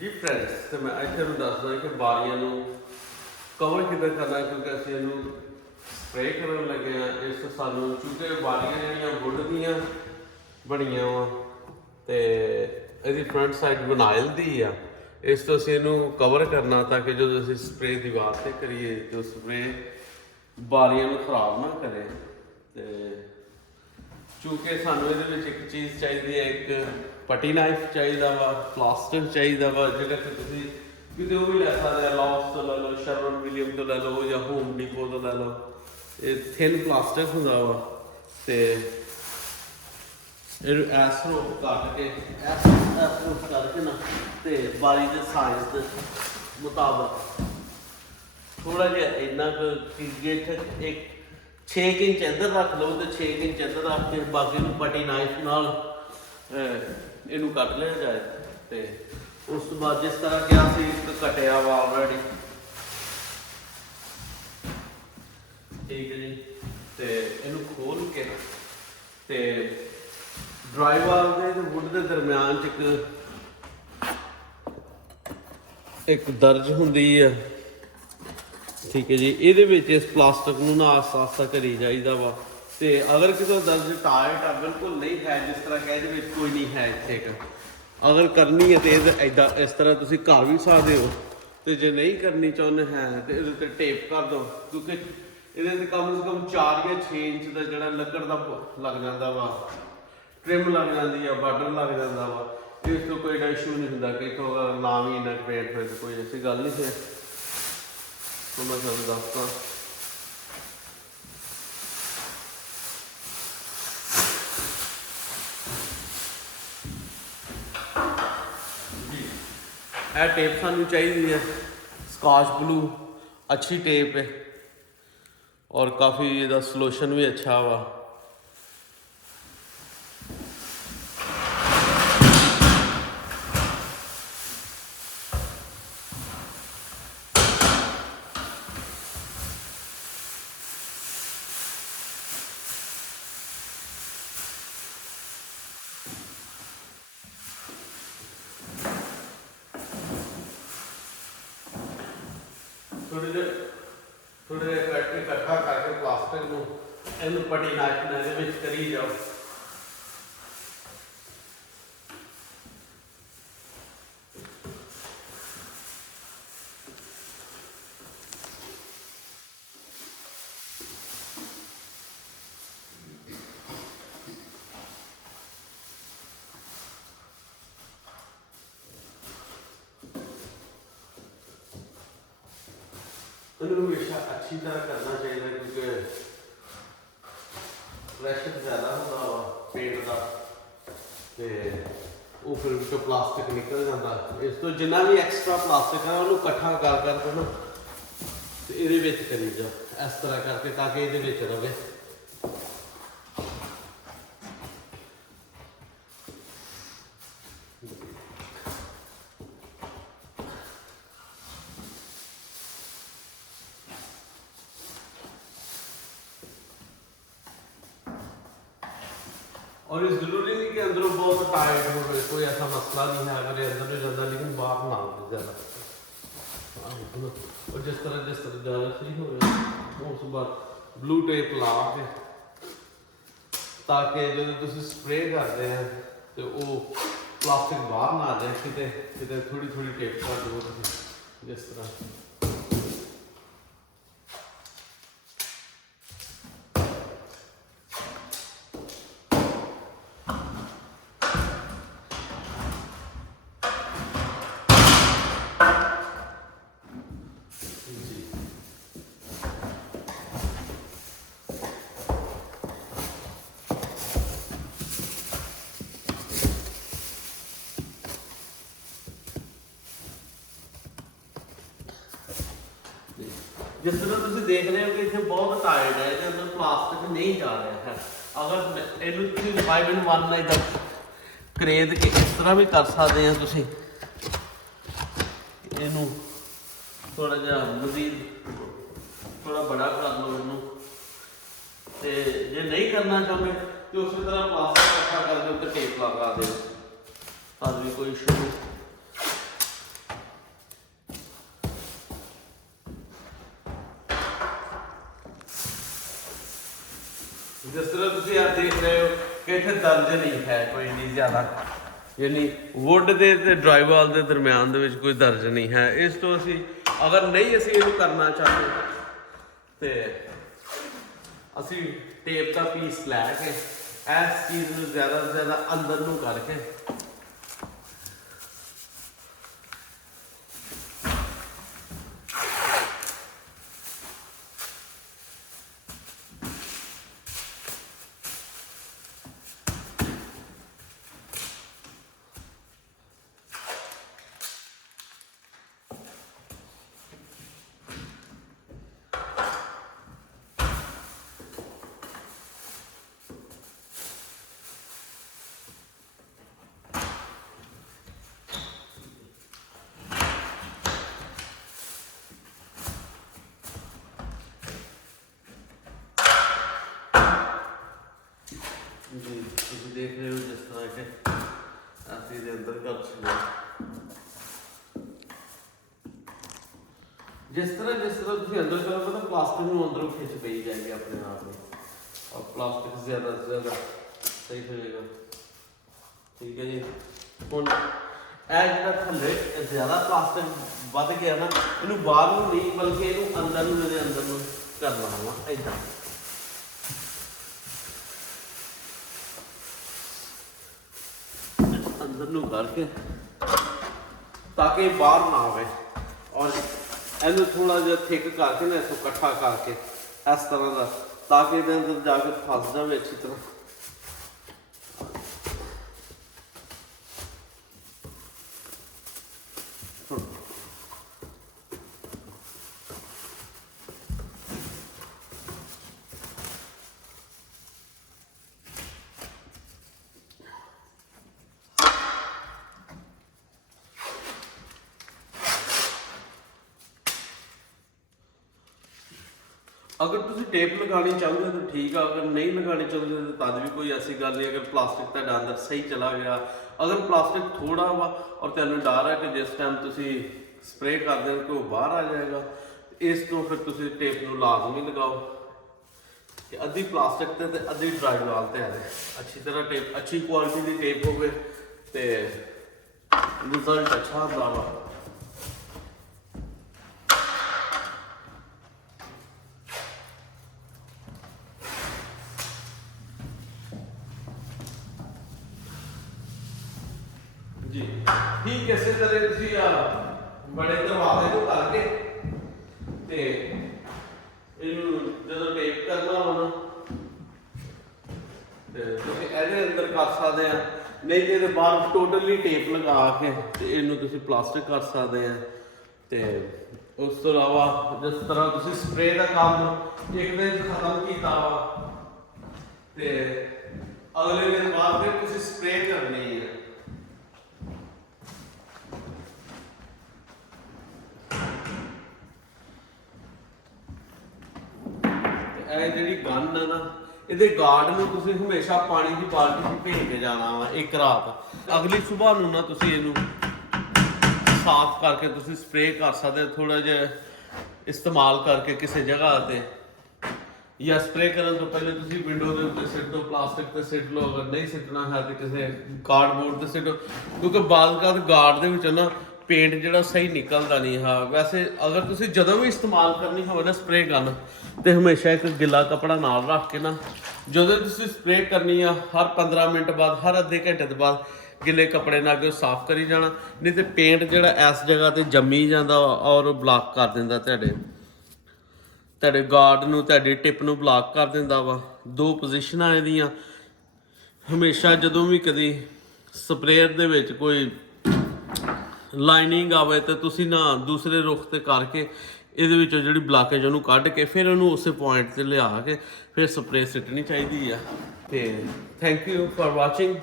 जी friends, तो मैं इतने दसदा कि बारियां कवर किधर करना, क्योंकि असं इनू स्प्रे कर लगे हैं। इस सानू चूंकि बारियां जड़ियाँ वुड दियाँ बनिया वा तो यदि फ्रंट साइड बनाइल दी आ, इस तो असीं इनू कवर करना ताकि जो असीं स्प्रे दीवार से करिए जो स्प्रे बारियां खराब ना करे। तो चूंकि सानू ये एक चीज़ चाहिए, एक पट्टी नाइफ चाहिए वा, प्लास्टर चाहिए वा, जो कि तुसीं किते भी लै सकते, लॉस तो लै लो, शर्वन विलियम तो लै लो, या होम डिपो तो लै लो। ये थिन प्लास्टर होंदा वा ते एस रोप कट के एस रोप करके ना ते बारी के साइज के मुताबिक थोड़ा जिहा इन्ना कि एक 6 इंच इधर रख लो तो 6 इंच इधर रख के बाकी पट्टी नाइफ नाल इनू कट लिया जाए। तो उस तो बाद जिस तरह कि असीं एक कटिया वा ऑलरेडी, ठीक है जी। तो इनू खोल के ते ड्राई वाल के वुड के दरम्यान एक दर्ज होंदी है, ठीक है जी। ये इस प्लास्टिक नूं ना आस्ता आस्ता करी जाइदा वा। तो अगर किसी दर्ज टाइट आ बिल्कुल नहीं है, जिस तरह कि ये कोई नहीं है इतने, अगर करनी है तो इदा इस तरह तुम घर भी सकते हो। तो जो नहीं करनी चाहते हैं तो ये टेप कर दो, क्योंकि ये कम से कम 4 या 6 इंच का जोड़ा लकड़ का लग जाता वा, ट्रिम लग जाती है, बॉर्डर लग जाता वा। इस तो कोई इशू नहीं होंगे कि इतों अगर ना भी इन्ना पेंट फिर कोई ऐसी गल नहीं है। तो मैं तुहानूं दसदा यह टेप सानू चाहिए है, स्कॉच ब्लू अच्छी टेप है और काफ़ी इसका सलोशन भी अच्छा वा। थोड़े इकट्ठा करके प्लास्टिक को इन पट्टी नाइफ करी जाओ। हमेशा अच्छी तरह करना चाहिए, क्योंकि प्रेशर ज़्यादा होता वा पेंट का, तो फिर प्लास्टिक निकल जाता। इस तो जिन्ना भी एक्सट्रा प्लास्टिक है उन्होंने इकट्ठा कर करके ना तो ये करी जाओ इस तरह करके, ताकि ये रहे। और ये जरूरी नहीं कि अंदरों बहुत टाइट हो, कोई ऐसा मसला नहीं है। अगर ये अंदर भी जाता लेकिन बाहर ना हो ज़्यादा, और जिस तरह ज़्यादा सही हो गया उस बाद ब्लू टेप ला के, ताकि जो तुम स्प्रे करते हैं तो वो प्लास्टिक बाहर ना आ जाए, कितने थोड़ी थोड़ी टेप कर दो जिस तरह। जिस तरह तुम देख रहे हो कि इतने बहुत टाइट है, इसके अंदर प्लास्टिक नहीं जा रहा है। अगर इनू 5 in 1 इधर करेद के इस तरह भी कर सकते हैं, तुम इनू थोड़ा जहा मजीद थोड़ा बड़ा कर लो इनू। तो जे नहीं करना चाहते तो उसी तरह प्लास्टिक इकट्ठा करके उत्ते टेप लगा दो, तब भी कोई इशू नहीं। जिस तरह तुम आप देख रहे हो कि इतने दर्ज नहीं है कोई नहीं ज़्यादा, यानी वुड के ड्राईवाल के दरम्यान कोई दर्ज नहीं है। इस तो असी अगर नहीं असी इहनूं करना चाहते तो असी टेप का पीस लैके इस चीज़ में ज़्यादा से ज़्यादा अंदर नूं करके जी तुम देख रहे हो जिस तरह के ऐसे दे अंदर कर छड़े जिस तरह तुम अंदर करोगे तो प्लास्टिक में अंदरों खिंच पी जाएगी अपने आप में और प्लास्टिक ज़्यादा से ज़्यादा सही होएगा। ठीक है जी। हुण जो थले ज़्यादा प्लास्टिक बढ़ गया ना, इनू बाहर नूं नहीं बल्कि इनू अंदर नूं मेरे अंदर नूं करना वा इदां अंदर नूं करके ताकि बाहर ना आवे और इनू थोड़ा जिहा थिक करके ना इसको इकट्ठा करके इस तरह का ताकि इहदे अंदर जाके फस जाए अच्छी तरह। अगर तुम टेप लगानी चाहोगे तो ठीक है, अगर नहीं लगानी चाहोगे तो तद भी कोई ऐसी गल नहीं। अगर प्लास्टिक तुहाडा अंदर सही चला गया, अगर प्लास्टिक थोड़ा वा और तुहानूं डर है कि जिस टाइम तुम स्प्रे कर दें कि वो बाहर आ जाएगा, इस तो फिर तुम टेप नूं लाजमी लगाओ कि अद्धी प्लास्टिक ते अद्धी ड्राईवाल ते है। अच्छी तरह टेप अच्छी क्वालिटी की टेप होवे ते रिजल्ट अच्छा आता वा। जी ठीक इस तरह तुम बड़े दरवाजे को करके ते इनू जो टेप करना हो ना तुम ये अंदर कर सकते हैं, नहीं तो ये बाहर टोटली टेप लगा के इनू तुम प्लास्टिक कर सकते हैं। तो उस तो इलावा जिस तरह तुम स्प्रे का काम एक दिन खत्म किया वा ते अगले दिन बाद फिर तुम स्प्रे करनी है। जी गन है ना, ये गार्ड में तुम हमेशा पानी की बाल्टी भेज के जाना वा एक रात, अगली सुबह नूं ना तुम इनू साफ करके तुम स्प्रे कर सकते। थोड़ा जिहा इस्तेमाल करके किसी जगह ते या स्प्रे करने तो पहले तुम विंडो के उत्ते सिट दो, प्लास्टिक ते सिट लो, अगर नहीं सिटना है तो किसी कार्डबोर्ड ते सिटो, क्योंकि बाद गार्ड दे विच ना पेंट जिहड़ा सही निकलता नहीं। हाँ वैसे अगर तुम जदों भी इस्तेमाल करनी हो ना स्प्रे गन तो हमेशा एक गिला कपड़ा नाल रख के ना जो तुम स्प्रे करनी है हर 15 मिनट बाद, हर अद्धे घंटे के बाद गिले कपड़े नाल के साफ करी जाना, नहीं तो पेंट जिहड़ा इस जगह ते जम्मी जाता और ब्लॉक कर दिंदा तुहाडे गार्ड नूं, तुहाडी टिप नूं ब्लॉक कर दिंदा वा। दो पोजिशनां इहदियां हमेशा जदों भी कदी स्प्रेयर दे विच कोई लाइनिंग आवे तो तुसी ना दूसरे रुख ते करके इहदे विचों जिहड़ी ब्लॉकेज उहनूं कढ के फिर उहनूं उस पॉइंट ते लिया के फिर स्प्रे सिटनी चाहिदी आ। ते थैंक यू फॉर वाचिंग।